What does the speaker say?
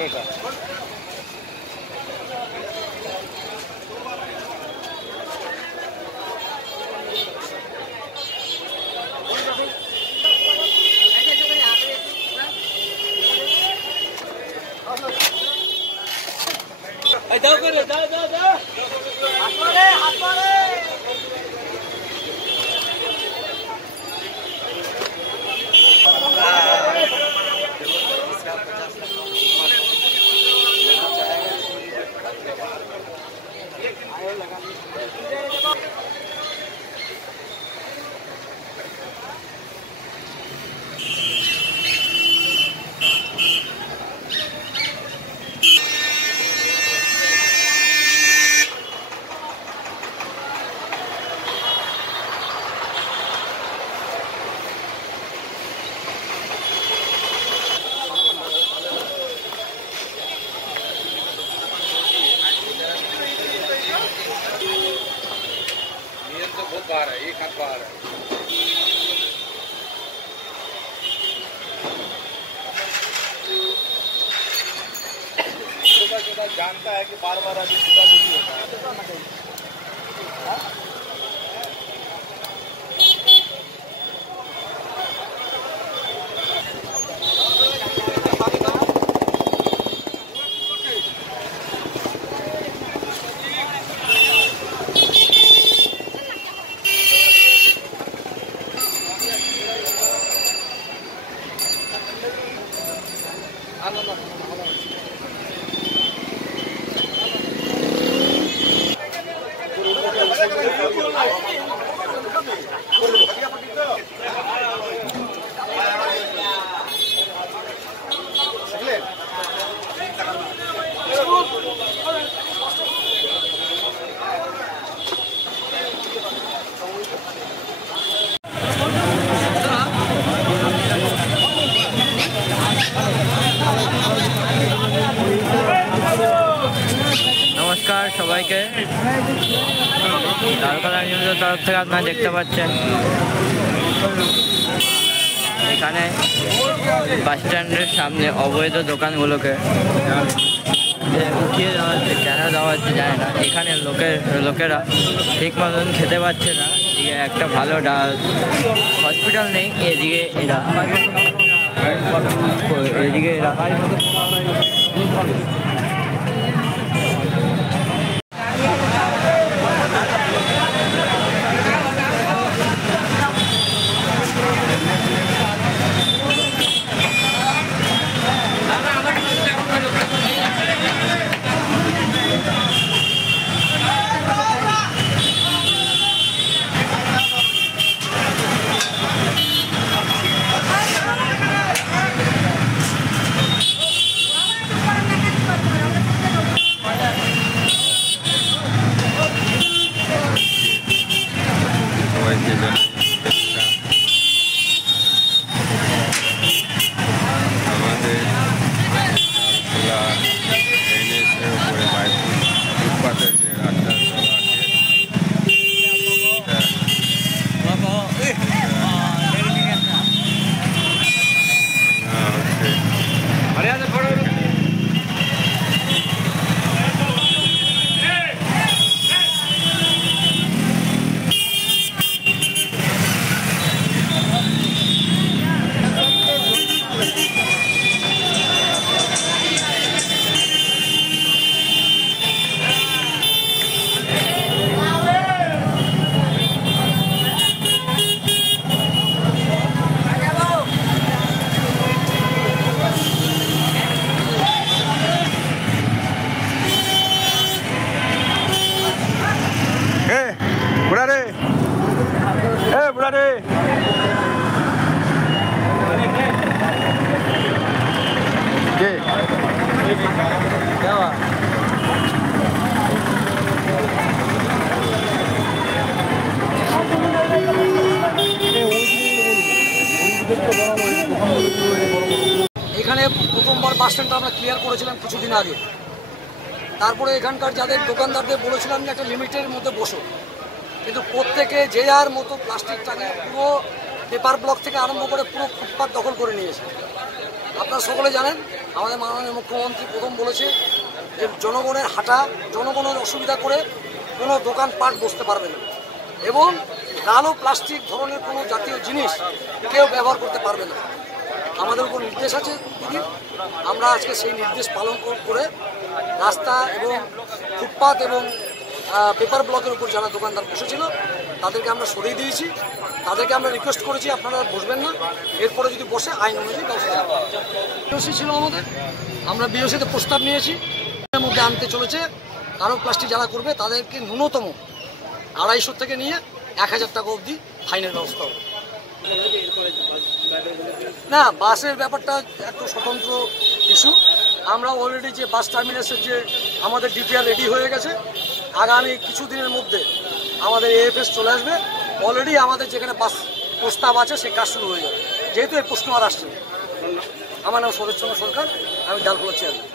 পরোটা। দাও করে দাও দাও দাও হাত মারে হাত মারে। एक हाथ बाहर है। सुबह जानता है कि बार-बार अभी सुबह होता है। नमस्कार सबाई के लालकला न्यूज़ের तरफ থেকে আপনারা দেখতে পাচ্ছেন এখানে বাস স্ট্যান্ডের সামনে অবৈধ দোকানগুলোকে উঠিয়ে দেওয়া হচ্ছে। কেন দেওয়া হচ্ছে জানে না। এখানে লোকেরা ঠিক মতন খেতে পাচ্ছে না। এদিকে একটা ভালো হসপিটাল নেই, এদিকে এরা এখানে প্রথমবার বাস স্ট্যান্ডটা আমরা ক্লিয়ার করেছিলাম কিছুদিন আগে। তারপরে এখানকার যাদের দোকানদারদের বলেছিলাম যে একটা লিমিটের মধ্যে বসো, কিন্তু প্রত্যেকে যে যার মতো প্লাস্টিক টাঙিয়ে পুরো পেপার ব্লক থেকে আরম্ভ করে পুরো ফুটপাত দখল করে নিয়েছে। আপনারা সকলে জানেন আমাদের মাননীয় মুখ্যমন্ত্রী প্রথম বলেছে যে জনগণের হাঁটা, জনগণের অসুবিধা করে কোনো দোকানপাট বসতে পারবে না এবং কালো প্লাস্টিক ধরনের কোনো জাতীয় জিনিস কেউ ব্যবহার করতে পারবে না। আমাদের উপর নির্দেশ আছে দিদির, আমরা আজকে সেই নির্দেশ পালন করে রাস্তা এবং ফুটপাত এবং পেপার ব্লকের উপর যারা দোকানদার বসেছিল তাদেরকে আমরা সরিয়ে দিয়েছি। তাদেরকে আমরা রিকোয়েস্ট করেছি আপনারা বসবেন না, এরপরে যদি বসে আইন অনুযায়ী ব্যবস্থা নেওয়া হবে। বিওসি ছিল আমাদের, আমরা বিওসিতে প্রস্তাব নিয়েছি এর মধ্যে আনতে চলেছে কারো প্লাস্টিক যারা করবে তাদেরকে ন্যূনতম 250 থেকে নিয়ে 1000 টাকা অবধি ফাইনের ব্যবস্থা হবে। না, বাসের ব্যাপারটা একটু স্বতন্ত্র ইস্যু। আমরা অলরেডি যে বাস টার্মিনাসের যে আমাদের ডিপিআর রেডি হয়ে গেছে, আগামী কিছুদিনের মধ্যে আমাদের এএফএস চলে আসবে। অলরেডি আমাদের যেখানে বাস প্রস্তাব আছে সে কাজ শুরু হয়ে যাবে, যেহেতু এই প্রশ্ন আর আসছে। আমার নাম শরৎচন্দ্র সরকার, আমি ডালখোলা চেয়ারম্যান।